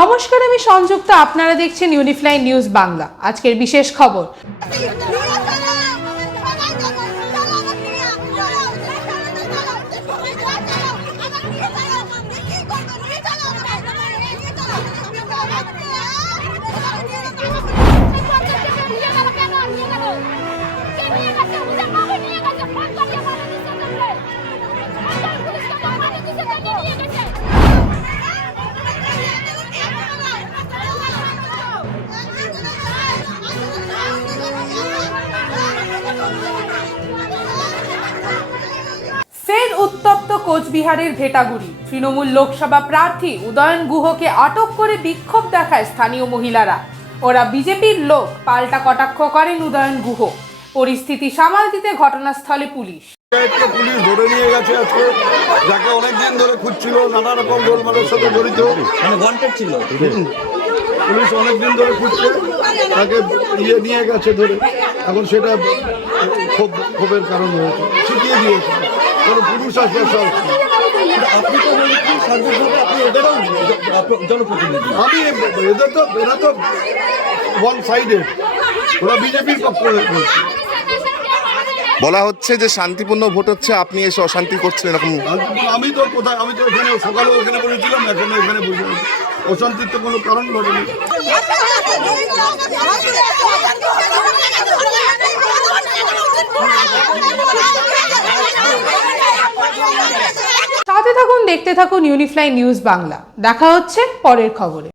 নমস্কার আমি সংযুক্ত। আপনারা দেখছেন ইউনিফ্লাই নিউজ বাংলা। আজকের বিশেষ খবর। কোচবিহারের ভেটাগুড়ি। তৃণমূল লোকসভা প্রার্থী উদয়ন গুহকে আটক করে বিক্ষোভ দেখায় স্থানীয় মহিলারা। ওরা বিজেপির লোক পাল্টা কটাক্ষ করেন উদয়ন গুহ। পরিস্থিতি সামাল দিতে ঘটনাস্থলে পুলিশ। একটা পুলিশ ধরে নিয়ে গেছে আজকে যাকে অনেকদিন ধরে খুঁজছিল নানা রকম গোলমালের সাথে জড়িত। মানে ছিল। পুলিশ অনেকদিন ধরে খুঁজছে তাকে ইয়ে নিয়ে গেছে ধরে। এখন সেটা ক্ষোভ ক্ষোভের কারণ হয়েছে শিখিয়ে দিয়েছে। কোনো পুরুষ আসবে সব। আপনি তো আপনি এদেরও জনপ্রতিনিধি। আমি এদের তো এরা তো ওয়ান সাইডেড ওরা বিজেপির পক্ষ বলছে বলা হচ্ছে যে শান্তিপূর্ণ ভোট হচ্ছে আপনি এসে অশান্তি করছেন এরকম। আমি- তো কোথায় আমি তো এখানে সকালে এখানে বলেছিলাম এখন এখানে বসে। অশান্তির তো কোনো কারণ ঘটেনি সাথে থাকুন দেখতে থাকুন ইউনিফ্লাই নিউজ বাংলা দেখা হচ্ছে পরের খবরে।